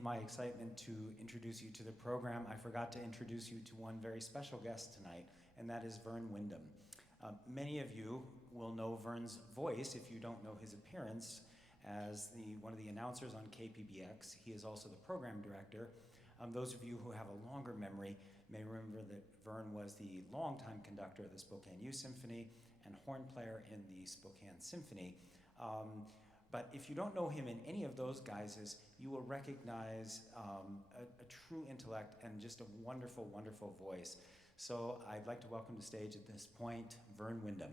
in my excitement to introduce you to the program, I forgot to introduce you to one very special guest tonight, and that is Verne Windham. Many of you will know Verne's voice if you don't know his appearance as one of the announcers on KPBX. He is also the program director. Those of you who have a longer memory may remember that Verne was the longtime conductor of the Spokane Youth Symphony and horn player in the Spokane Symphony. But if you don't know him in any of those guises, you will recognize a true intellect and just a wonderful, wonderful voice. So I'd like to welcome to stage at this point, Verne Windham.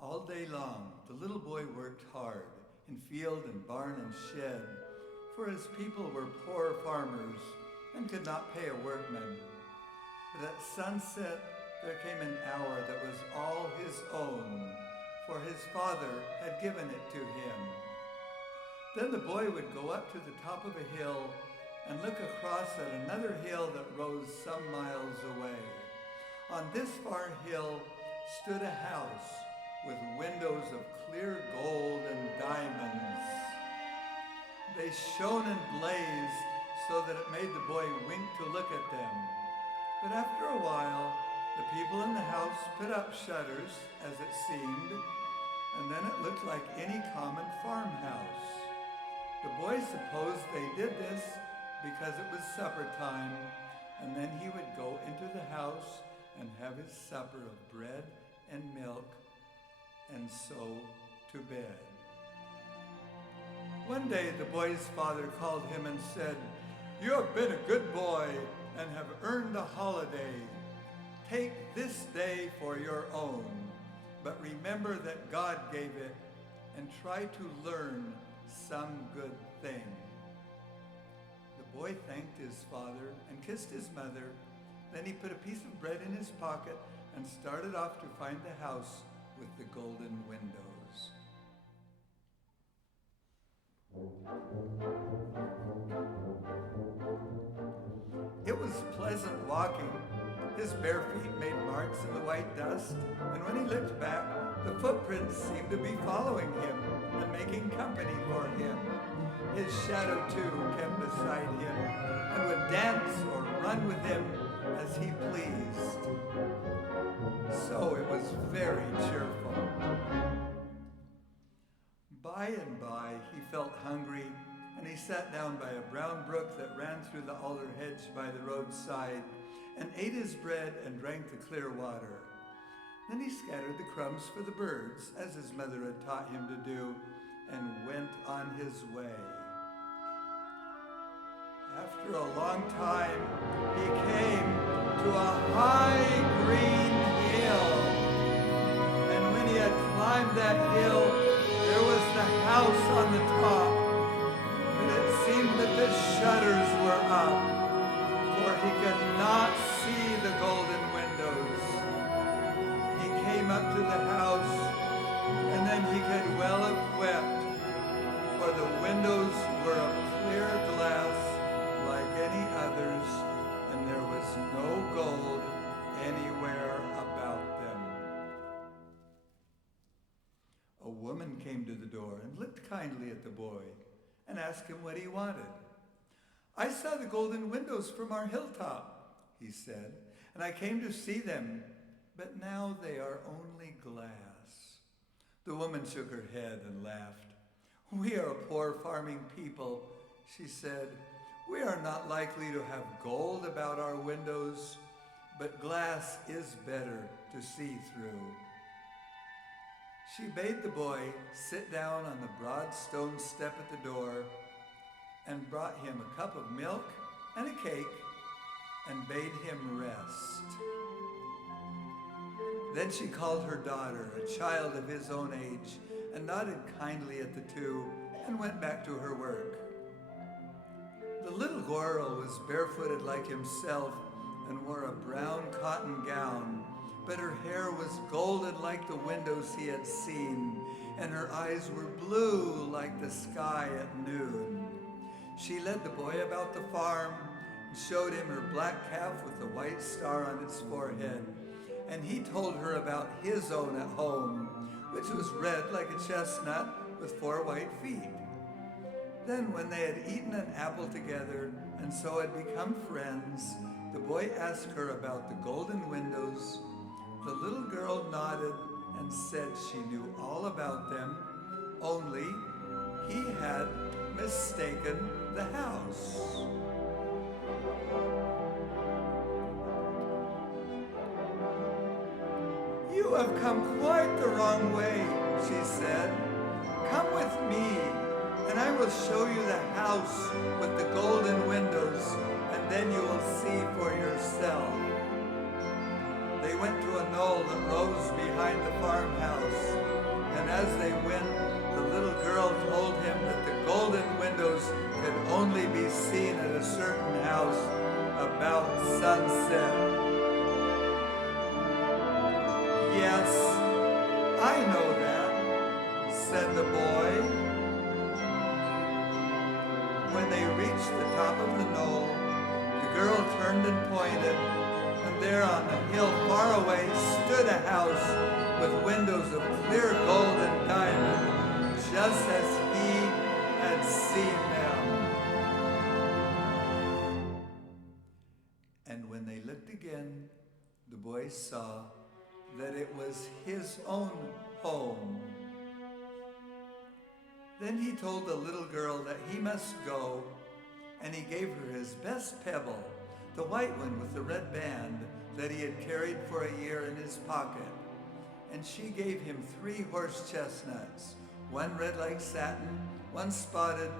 All day long, the little boy worked hard in field and barn and shed, for his people were poor farmers and could not pay a workman. But at sunset, there came an hour that was all his own, for his father had given it to him. Then the boy would go up to the top of a hill and look across at another hill that rose some miles away. On this far hill stood a house with windows of clear gold and diamonds. They shone and blazed so that it made the boy wink to look at them. But after a while, the people in the house put up shutters, as it seemed, and then it looked like any common farmhouse. The boy supposed they did this because it was supper time, and then he would go into the house and have his supper of bread and milk, and so to bed. One day the boy's father called him and said, "You have been a good boy and have earned a holiday. Take this day for your own. but remember that God gave it, and try to learn some good thing." The boy thanked his father and kissed his mother. Then he put a piece of bread in his pocket and started off to find the house with the golden windows. It was pleasant walking. His bare feet made marks in the white dust, and when he looked back, the footprints seemed to be following him and making company for him. His shadow, too, kept beside him and would dance or run with him as he pleased. So it was very cheerful. By and by, he felt hungry, and he sat down by a brown brook that ran through the alder hedge by the roadside, and ate his bread and drank the clear water. Then he scattered the crumbs for the birds, as his mother had taught him to do, and went on his way. After a long time, he came to a high green hill. And when he had climbed that hill, there was the house on the top. But it seemed that the shutters were up, for he could not see the golden windows. He came up to the house, and then he could well have wept, for the windows were of clear glass like any others, and there was no gold anywhere about them. A woman came to the door and looked kindly at the boy and asked him what he wanted. "I saw the golden windows from our hilltop," he said, "and I came to see them, but now they are only glass." The woman shook her head and laughed. "We are a poor farming people," she said. "We are not likely to have gold about our windows, but glass is better to see through." She bade the boy sit down on the broad stone step at the door and brought him a cup of milk and a cake and bade him rest. Then she called her daughter, a child of his own age, and nodded kindly at the two and went back to her work. The little girl was barefooted like himself and wore a brown cotton gown, but her hair was golden like the windows he had seen, and her eyes were blue like the sky at noon. She led the boy about the farm and showed him her black calf with a white star on its forehead, and he told her about his own at home, which was red like a chestnut with 4 white feet. Then when they had eaten an apple together and so had become friends, the boy asked her about the golden windows. The little girl nodded and said she knew all about them, only he had mistaken the house. "You have come quite the wrong way," she said. "Come with me, and I will show you the house with the golden windows, and then you will see for yourself." They went to a knoll that rose behind the farmhouse, and as they went, the little girl told him that the golden windows could only be seen at a certain house about sunset. "Yes, I know that," said the boy. When they reached the top of the knoll, the girl turned and pointed, and there on the hill far away stood a house with windows of clear gold and diamond, just as he had seen them. And when they looked again, the boy saw that it was his own home. Then he told the little girl that he must go, and he gave her his best pebble, the white one with the red band that he had carried for a year in his pocket. And she gave him 3 horse chestnuts, one red like satin, one spotted,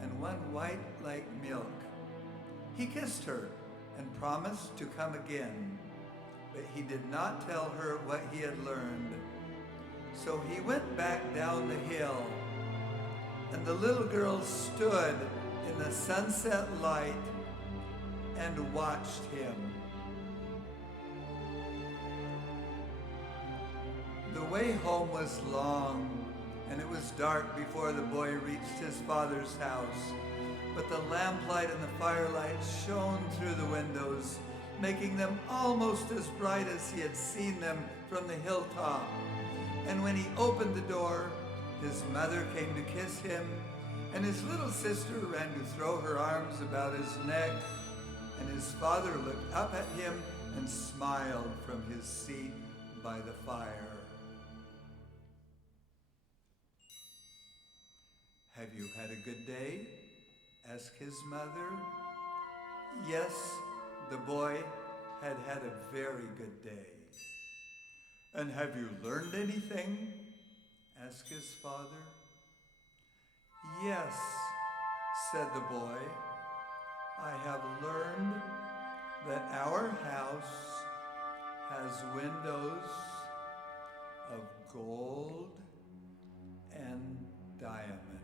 and one white like milk. He kissed her and promised to come again, but he did not tell her what he had learned, So he went back down the hill, and the little girl stood in the sunset light and watched him. The way home was long, and it was dark before the boy reached his father's house. But the lamplight and the firelight shone through the windows, making them almost as bright as he had seen them from the hilltop. And when he opened the door, his mother came to kiss him, and his little sister ran to throw her arms about his neck, and his father looked up at him and smiled from his seat by the fire. "Have you had a good day?" asked his mother. Yes, the boy had had a very good day. "And have you learned anything?" asked his father. "Yes," said the boy, "I have learned that our house has windows of gold and diamonds."